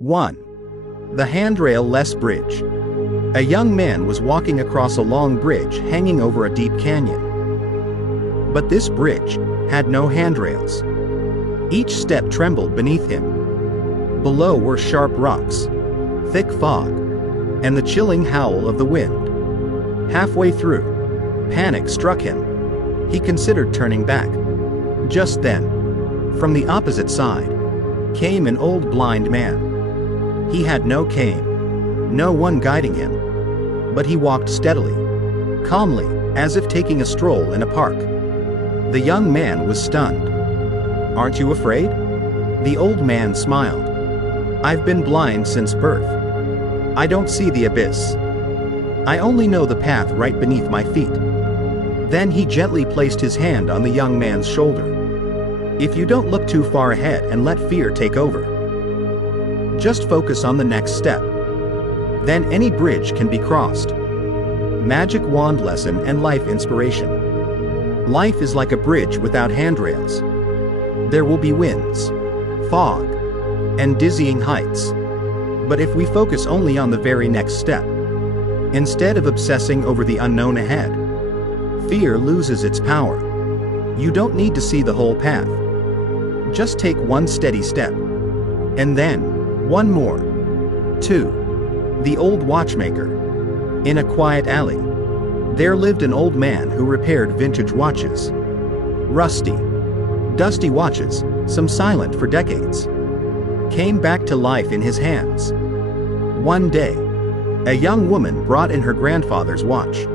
1. The handrail-less bridge. A young man was walking across a long bridge hanging over a deep canyon. But this bridge had no handrails. Each step trembled beneath him. Below were sharp rocks, thick fog, and the chilling howl of the wind. Halfway through, panic struck him. He considered turning back. Just then, from the opposite side, came an old blind man. He had no cane, no one guiding him, but he walked steadily, calmly, as if taking a stroll in a park. The young man was stunned. "Aren't you afraid?" The old man smiled. "I've been blind since birth. I don't see the abyss. I only know the path right beneath my feet." Then he gently placed his hand on the young man's shoulder. "If you don't look too far ahead and let fear take over, just focus on the next step. Then any bridge can be crossed." Magic wand lesson and life inspiration. Life is like a bridge without handrails. There will be winds, fog, and dizzying heights. But if we focus only on the very next step, instead of obsessing over the unknown ahead, fear loses its power. You don't need to see the whole path. Just take one steady step. And then, one more. 2. The old watchmaker. In a quiet alley, there lived an old man who repaired vintage watches. Rusty, dusty watches, some silent for decades, came back to life in his hands. One day, a young woman brought in her grandfather's watch.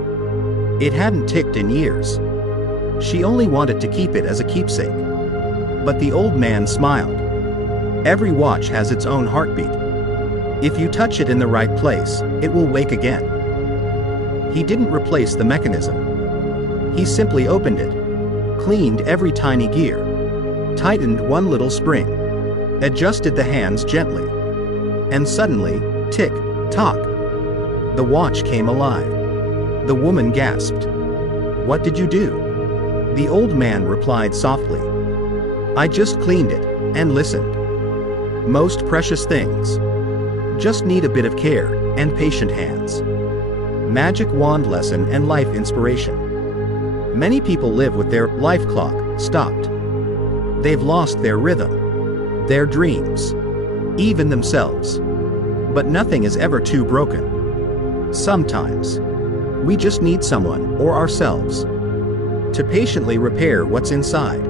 It hadn't ticked in years. She only wanted to keep it as a keepsake. But the old man smiled. Every watch has its own heartbeat. If you touch it in the right place, it will wake again. He didn't replace the mechanism. He simply opened it, cleaned every tiny gear, tightened one little spring, adjusted the hands gently, and suddenly, tick, tock, the watch came alive. The woman gasped. "What did you do?" The old man replied softly, "I just cleaned it and listened. Most precious things just need a bit of care and patient hands." Magic wand lesson and life inspiration. Many people live with their life clock stopped. They've lost their rhythm, their dreams, even themselves. But nothing is ever too broken. Sometimes, we just need someone or ourselves to patiently repair what's inside.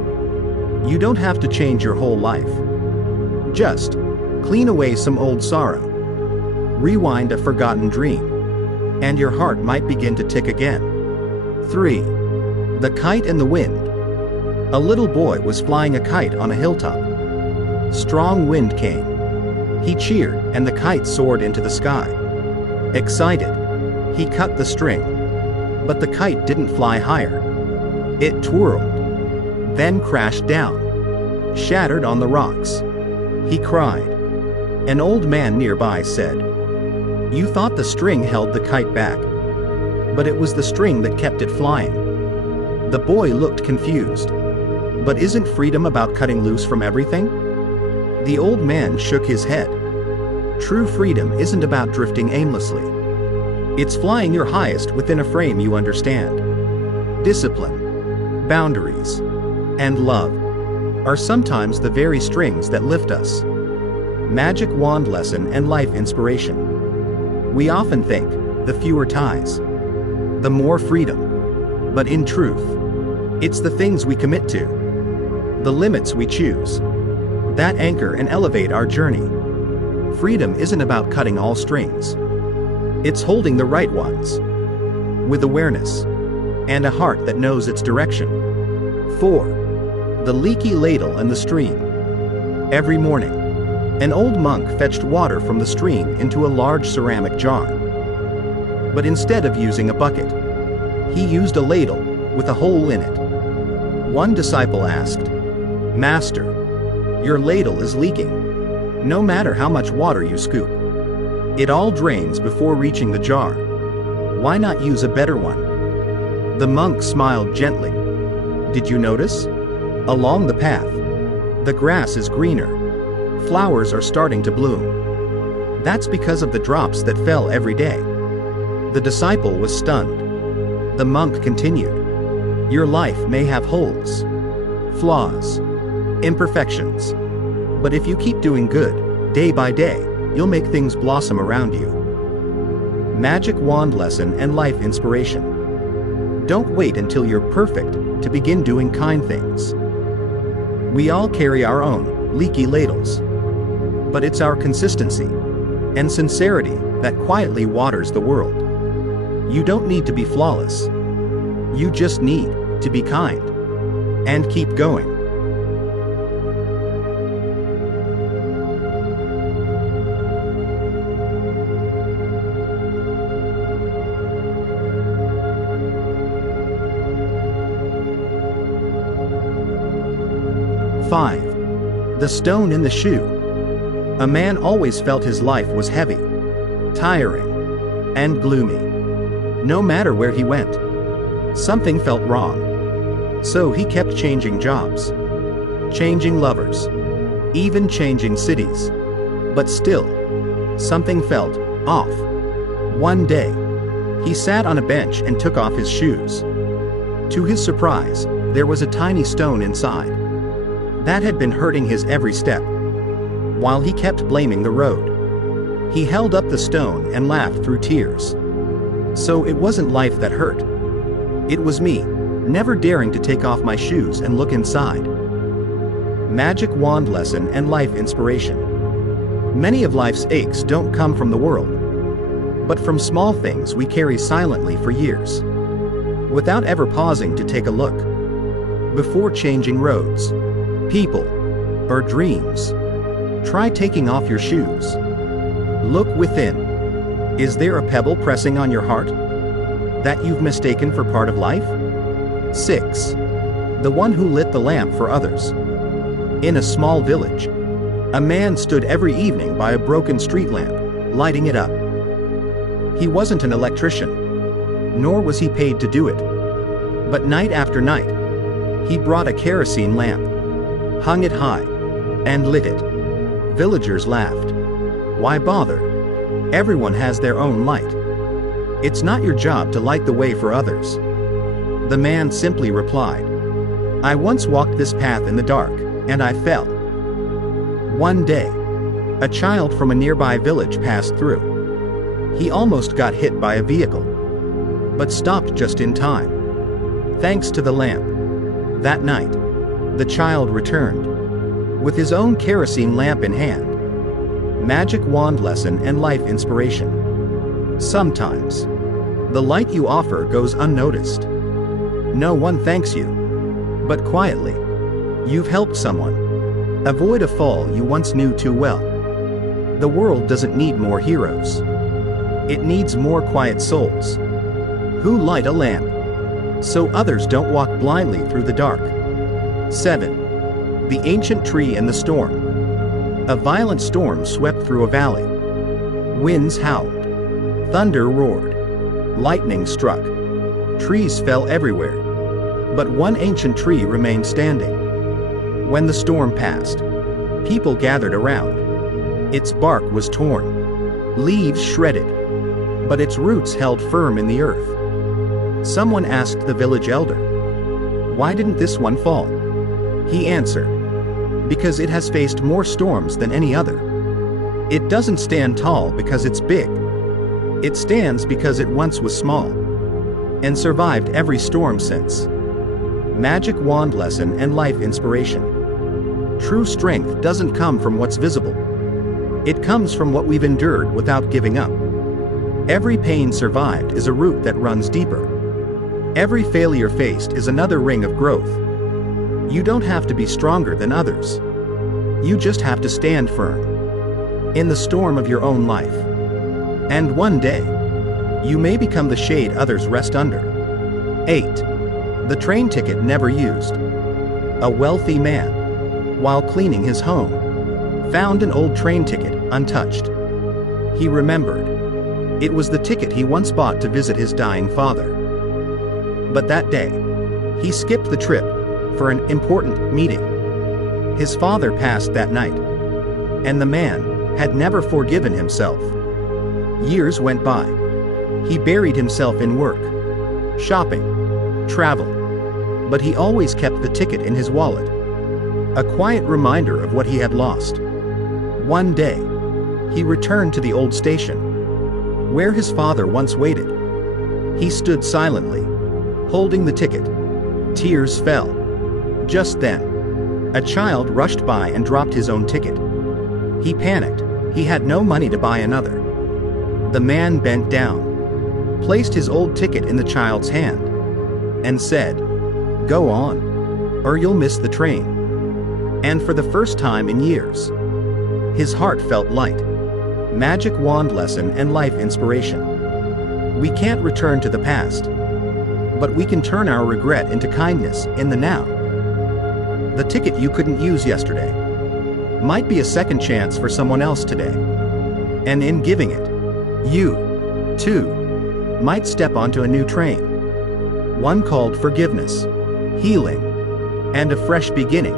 You don't have to change your whole life. Just clean away some old sorrow, rewind a forgotten dream, and your heart might begin to tick again. 3. The kite and the wind. A little boy was flying a kite on a hilltop. Strong wind came. He cheered and the kite soared into the sky. Excited, he cut the string, but the kite didn't fly higher. It twirled, then crashed down, shattered on the rocks. He cried. An old man nearby said, "You thought the string held the kite back, but it was the string that kept it flying." The boy looked confused. "But isn't freedom about cutting loose from everything?" The old man shook his head. True freedom isn't about drifting aimlessly. It's flying your highest within a frame you understand. Discipline, boundaries, and love are sometimes the very strings that lift us. Magic wand lesson and life inspiration. We often think, the fewer ties, the more freedom. But in truth, it's the things we commit to, the limits we choose, that anchor and elevate our journey. Freedom isn't about cutting all strings. It's holding the right ones, with awareness, and a heart that knows its direction. 4. The leaky ladle and the stream. Every morning, an old monk fetched water from the stream into a large ceramic jar. But instead of using a bucket, he used a ladle with a hole in it. One disciple asked, "Master, your ladle is leaking. No matter how much water you scoop, it all drains before reaching the jar. Why not use a better one?" The monk smiled gently. "Did you notice? Along the path, the grass is greener. Flowers are starting to bloom. That's because of the drops that fell every day. The disciple was stunned. The monk continued. Your life may have holes, flaws, imperfections. But if you keep doing good, day by day, you'll make things blossom around you. Magic wand lesson and life inspiration. Don't wait until you're perfect to begin doing kind things. We all carry our own leaky ladles. But it's our consistency and sincerity that quietly waters the world. You don't need to be flawless. You just need to be kind and keep going. Five. The stone in the shoe. A man always felt his life was heavy, tiring, and gloomy. No matter where he went, something felt wrong. So he kept changing jobs, changing lovers, even changing cities. But still, something felt off. One day, he sat on a bench and took off his shoes. To his surprise, there was a tiny stone inside that had been hurting his every step. While he kept blaming the road, he held up the stone and laughed through tears. So it wasn't life that hurt. It was me, never daring to take off my shoes and look inside. Magic wand lesson and life inspiration. Many of life's aches don't come from the world, but from small things we carry silently for years, without ever pausing to take a look. Before changing roads, people, or dreams, try taking off your shoes. Look within. Is there a pebble pressing on your heart that you've mistaken for part of life? 6. The one who lit the lamp for others. In a small village, a man stood every evening by a broken street lamp, lighting it up. He wasn't an electrician, nor was he paid to do it. But night after night, he brought a kerosene lamp, hung it high, and lit it. Villagers laughed. Why bother? Everyone has their own light. It's not your job to light the way for others. The man simply replied, I once walked this path in the dark, and I fell. One day, a child from a nearby village passed through. He almost got hit by a vehicle, but stopped just in time, thanks to the lamp. That night, the child returned, with his own kerosene lamp in hand. Magic wand lesson and life inspiration. Sometimes, the light you offer goes unnoticed. No one thanks you, but quietly, you've helped someone avoid a fall you once knew too well. The world doesn't need more heroes. It needs more quiet souls who light a lamp so others don't walk blindly through the dark. 7. The ancient tree and the storm. A violent storm swept through a valley. Winds howled, thunder roared, lightning struck. Trees fell everywhere, but one ancient tree remained standing. When the storm passed, people gathered around. Its bark was torn, leaves shredded, but its roots held firm in the earth. Someone asked the village elder, "Why didn't this one fall?" He answered, "Because it has faced more storms than any other. It doesn't stand tall because it's big. It stands because it once was small, and survived every storm since." Magic wand lesson and life inspiration. True strength doesn't come from what's visible. It comes from what we've endured without giving up. Every pain survived is a root that runs deeper. Every failure faced is another ring of growth. You don't have to be stronger than others. You just have to stand firm in the storm of your own life. And one day, you may become the shade others rest under. 8. The train ticket never used. A wealthy man, while cleaning his home, found an old train ticket untouched. He remembered. It was the ticket he once bought to visit his dying father. But that day, he skipped the trip for an important meeting. His father passed that night, and the man had never forgiven himself. Years went by. He buried himself in work, shopping, travel, but he always kept the ticket in his wallet, a quiet reminder of what he had lost. One day, he returned to the old station, where his father once waited. He stood silently, holding the ticket. Tears fell. Just then, a child rushed by and dropped his own ticket. He panicked. He had no money to buy another. The man bent down, placed his old ticket in the child's hand, and said, "Go on, or you'll miss the train." And for the first time in years, his heart felt light. Magic wand lesson and life inspiration. We can't return to the past, but we can turn our regret into kindness in the now. The ticket you couldn't use yesterday might be a second chance for someone else today. And in giving it, you, too, might step onto a new train. One called forgiveness, healing, and a fresh beginning.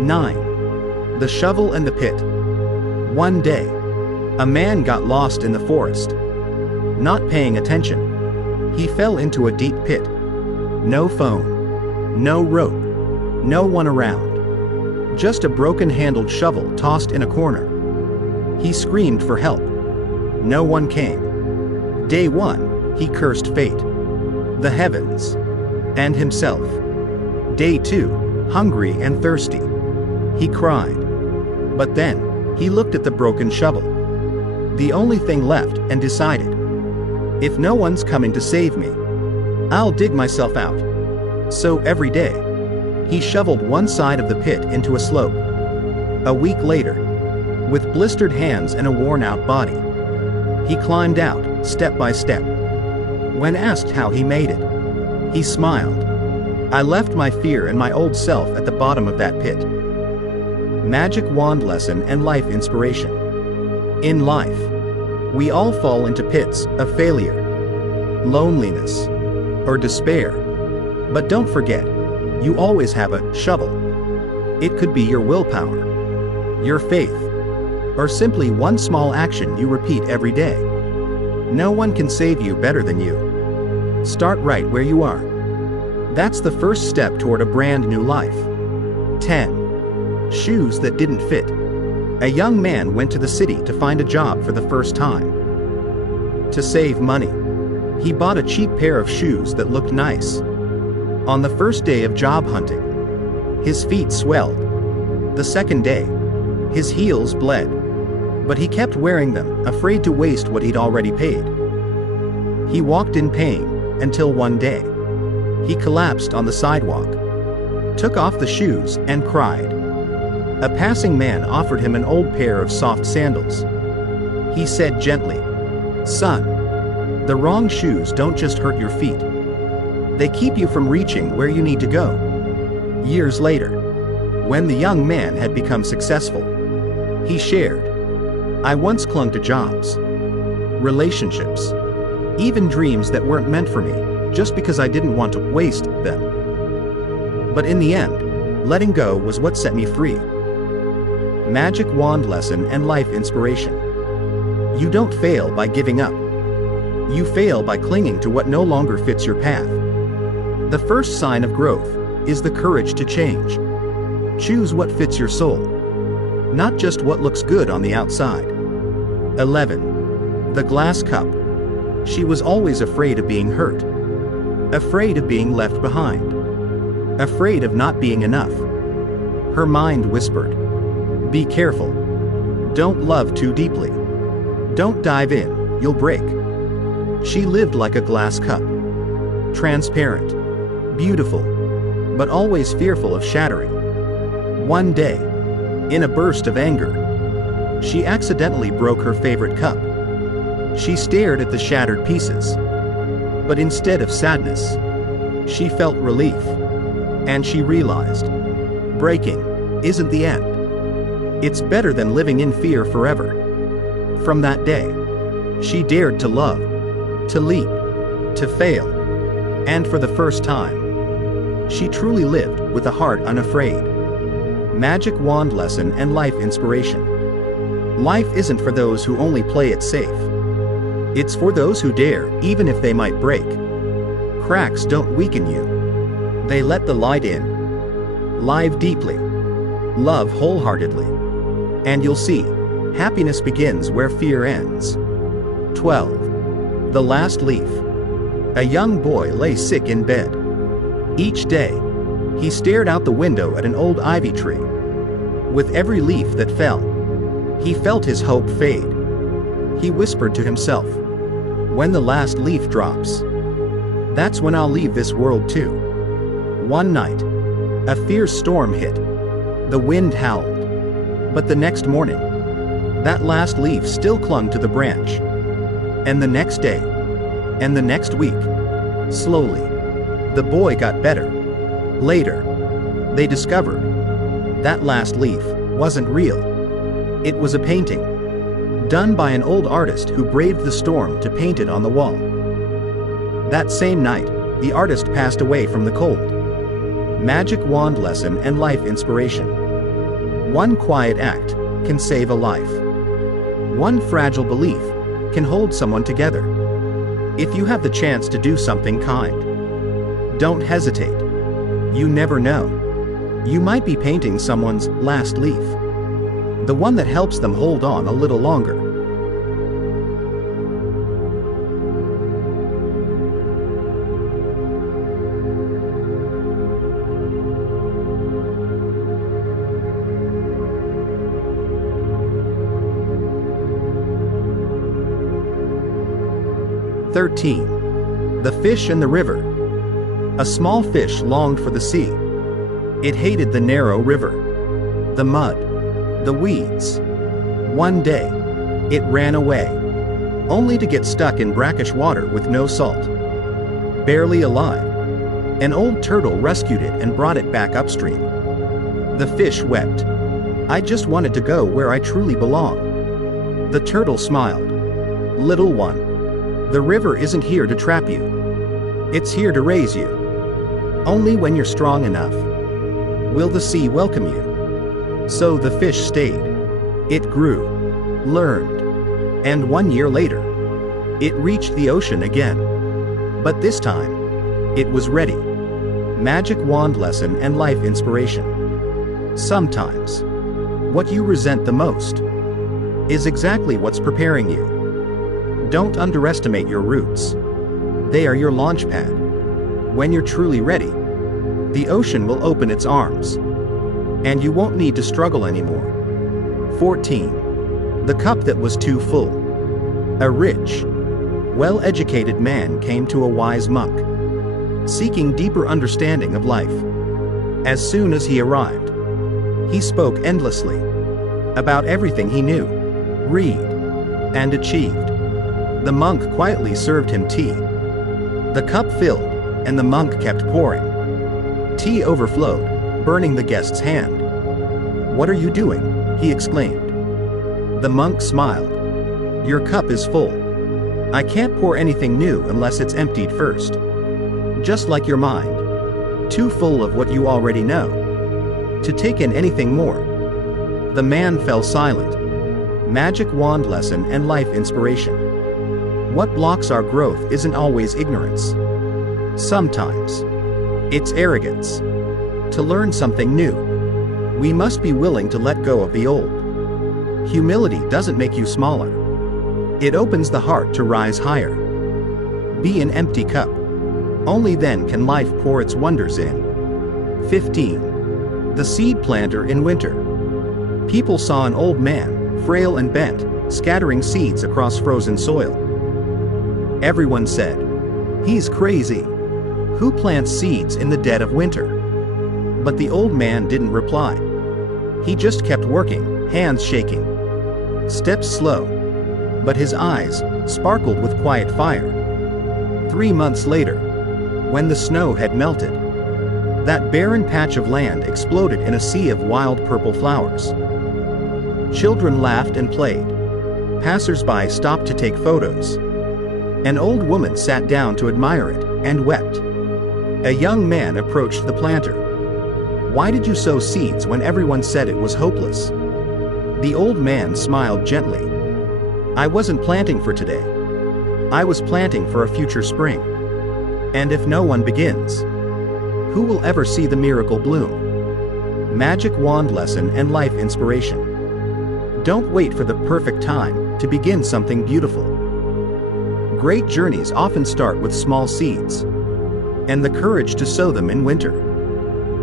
Nine. The shovel and the pit. One day, a man got lost in the forest. Not paying attention, he fell into a deep pit. No phone, no rope, no one around. Just a broken-handled shovel tossed in a corner. He screamed for help. No one came. Day one, he cursed fate, the heavens, and himself. Day two, hungry and thirsty, he cried. But then, he looked at the broken shovel, the only thing left, and decided, if no one's coming to save me, I'll dig myself out. So every day, he shoveled one side of the pit into a slope. A week later, with blistered hands and a worn-out body, he climbed out, step by step. When asked how he made it, he smiled. I left my fear and my old self at the bottom of that pit. Magic wand lesson and life inspiration. In life, we all fall into pits of failure, loneliness, or despair. But don't forget, you always have a shovel. It could be your willpower, your faith, or simply one small action you repeat every day. No one can save you better than you. Start right where you are. That's the first step toward a brand new life. 10. Shoes that didn't fit. A young man went to the city to find a job for the first time. To save money, he bought a cheap pair of shoes that looked nice. On the first day of job hunting, his feet swelled. The second day, his heels bled. But he kept wearing them, afraid to waste what he'd already paid. He walked in pain until one day, he collapsed on the sidewalk, took off the shoes, and cried. A passing man offered him an old pair of soft sandals. He said gently, "Son, the wrong shoes don't just hurt your feet. They keep you from reaching where you need to go." Years later, when the young man had become successful, he shared, "I once clung to jobs, relationships, even dreams that weren't meant for me, just because I didn't want to waste them. But in the end, letting go was what set me free." Magic wand lesson and life inspiration. You don't fail by giving up. You fail by clinging to what no longer fits your path. The first sign of growth is the courage to change. Choose what fits your soul, not just what looks good on the outside. 11. The glass cup. She was always afraid of being hurt, afraid of being left behind, afraid of not being enough. Her mind whispered, "Be careful. Don't love too deeply. Don't dive in, you'll break." She lived like a glass cup, transparent, beautiful, but always fearful of shattering. One day, in a burst of anger, she accidentally broke her favorite cup. She stared at the shattered pieces, but instead of sadness, she felt relief, and she realized, breaking isn't the end. It's better than living in fear forever. From that day, she dared to love, to leap, to fail, And for the first time, she truly lived with a heart unafraid. Magic wand lesson and life inspiration. Life isn't for those who only play it safe. It's for those who dare, even if they might break. Cracks don't weaken you. They let the light in. Live deeply. Love wholeheartedly. And you'll see, happiness begins where fear ends. 12. The last leaf. A young boy lay sick in bed. Each day, he stared out the window at an old ivy tree. With every leaf that fell, he felt his hope fade. He whispered to himself, "When the last leaf drops, that's when I'll leave this world too." One night, a fierce storm hit. The wind howled. But the next morning, that last leaf still clung to the branch. And the next day, and the next week, slowly, the boy got better. Later, they discovered that last leaf wasn't real. It was a painting, done by an old artist who braved the storm to paint it on the wall. That same night, the artist passed away from the cold. Magic wand lesson and life inspiration. One quiet act can save a life. One fragile belief can hold someone together. If you have the chance to do something kind, don't hesitate. You never know. You might be painting someone's last leaf. The one that helps them hold on a little longer. The fish in the river. A small fish longed for the sea. It hated the narrow river, the mud, the weeds. One day, it ran away, only to get stuck in brackish water with no salt. Barely alive, an old turtle rescued it and brought it back upstream. The fish wept. "I just wanted to go where I truly belong." The turtle smiled. "Little one, the river isn't here to trap you. It's here to raise you. Only when you're strong enough will the sea welcome you." So the fish stayed. It grew, learned, and 1 year later, it reached the ocean again. But this time, it was ready. Magic wand lesson and life inspiration. Sometimes, what you resent the most is exactly what's preparing you. Don't underestimate your roots. They are your launch pad. When you're truly ready, the ocean will open its arms, and you won't need to struggle anymore. 14. The cup that was too full. A rich, well-educated man came to a wise monk, seeking deeper understanding of life. As soon as he arrived, he spoke endlessly about everything he knew, read, and achieved. The monk quietly served him tea. The cup filled, and the monk kept pouring. Tea overflowed, burning the guest's hand. "What are you doing?" he exclaimed. The monk smiled. "Your cup is full. I can't pour anything new unless it's emptied first. Just like your mind, too full of what you already know to take in anything more." The man fell silent. Magic wand lesson and life inspiration. What blocks our growth isn't always ignorance. Sometimes, it's arrogance. To learn something new, we must be willing to let go of the old. Humility doesn't make you smaller. It opens the heart to rise higher. Be an empty cup. Only then can life pour its wonders in. 15. The seed planter in winter. People saw an old man, frail and bent, scattering seeds across frozen soil. Everyone said, "He's crazy. Who plants seeds in the dead of winter?" But the old man didn't reply. He just kept working, hands shaking, steps slow, but his eyes sparkled with quiet fire. 3 months later, when the snow had melted, that barren patch of land exploded in a sea of wild purple flowers. Children laughed and played. Passers-by stopped to take photos. An old woman sat down to admire it and wept. A young man approached the planter. "Why did you sow seeds when everyone said it was hopeless?" The old man smiled gently. "I wasn't planting for today. I was planting for a future spring. And if no one begins, who will ever see the miracle bloom?" Magic wand lesson and life inspiration. Don't wait for the perfect time to begin something beautiful. Great journeys often start with small seeds, and the courage to sow them in winter.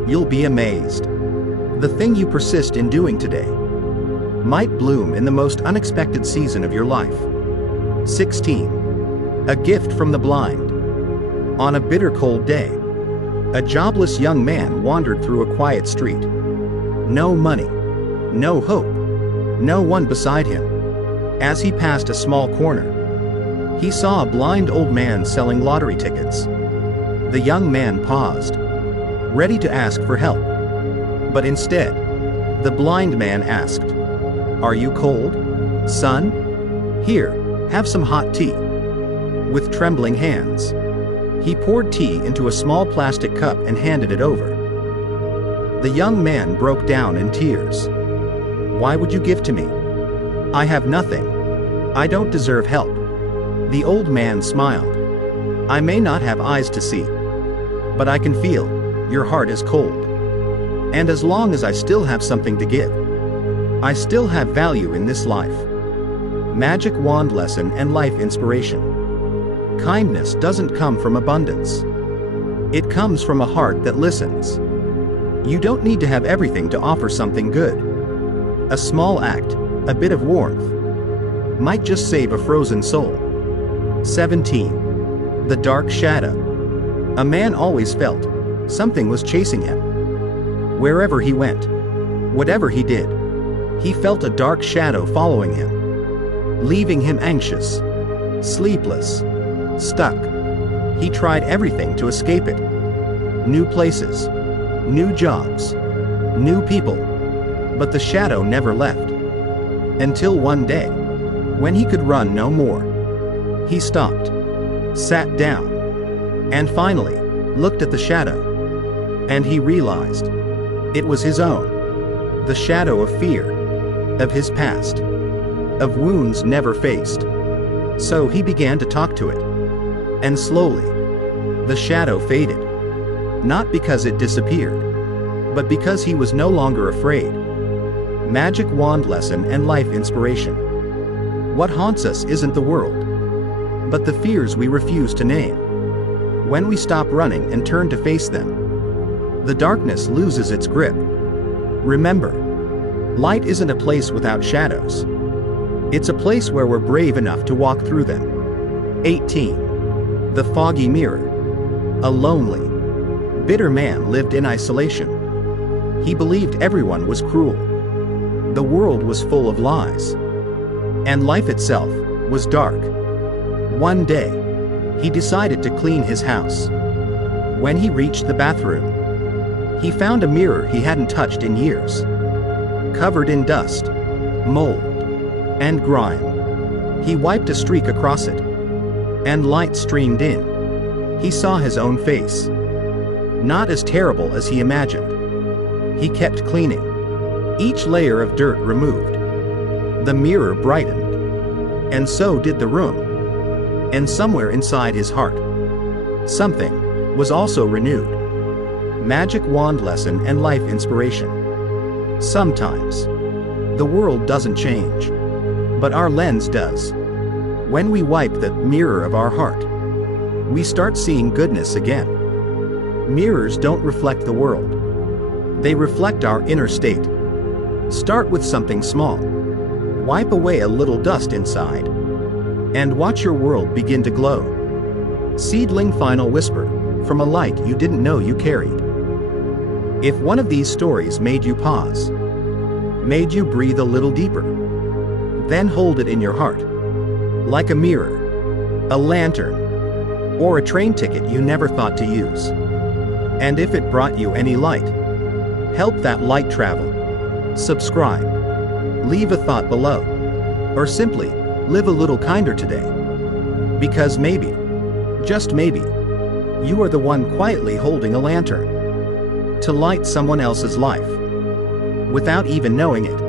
You'll be amazed. The thing you persist in doing today might bloom in the most unexpected season of your life. 16. A gift from the blind. On a bitter cold day, a jobless young man wandered through a quiet street. No money, no hope, no one beside him. As he passed a small corner, he saw a blind old man selling lottery tickets. The young man paused, ready to ask for help. But instead, the blind man asked, "Are you cold, son? Here, have some hot tea." With trembling hands, he poured tea into a small plastic cup and handed it over. The young man broke down in tears. "Why would you give to me? I have nothing. I don't deserve help." The old man smiled. "I may not have eyes to see, but I can feel your heart is cold. And as long as I still have something to give, I still have value in this life." Magic wand lesson and life inspiration. Kindness doesn't come from abundance. It comes from a heart that listens. You don't need to have everything to offer something good. A small act, a bit of warmth, might just save a frozen soul. 17. The dark shadow. A man always felt something was chasing him. Wherever he went, whatever he did, he felt a dark shadow following him, leaving him anxious, sleepless, stuck. He tried everything to escape it. New places, new jobs, new people, but the shadow never left. Until one day, when he could run no more, he stopped, sat down, and finally looked at the shadow. And he realized it was his own. The shadow of fear, of his past, of wounds never faced. So he began to talk to it. And slowly, the shadow faded. Not because it disappeared, but because he was no longer afraid. Magic wand lesson and life inspiration. What haunts us isn't the world, but the fears we refuse to name. When we stop running and turn to face them, the darkness loses its grip. Remember, light isn't a place without shadows. It's a place where we're brave enough to walk through them. 18. The foggy mirror. A lonely, bitter man lived in isolation. He believed everyone was cruel. The world was full of lies. And life itself was dark. One day, he decided to clean his house. When he reached the bathroom, he found a mirror he hadn't touched in years. Covered in dust, mold, and grime. He wiped a streak across it, and light streamed in. He saw his own face. Not as terrible as he imagined. He kept cleaning, each layer of dirt removed. The mirror brightened, and so did the room. And somewhere inside his heart, something was also renewed. Magic wand lesson and life inspiration. Sometimes, the world doesn't change, but our lens does. When we wipe the mirror of our heart, we start seeing goodness again. Mirrors don't reflect the world. They reflect our inner state. Start with something small. Wipe away a little dust inside, and watch your world begin to glow. Seedling final whisper from a light you didn't know you carried. If one of these stories made you pause, made you breathe a little deeper, then hold it in your heart. Like a mirror, a lantern, or a train ticket you never thought to use. And if it brought you any light, help that light travel. Subscribe, leave a thought below, or simply live a little kinder today. Because maybe, just maybe, You are the one quietly holding a lantern to light someone else's life without even knowing it.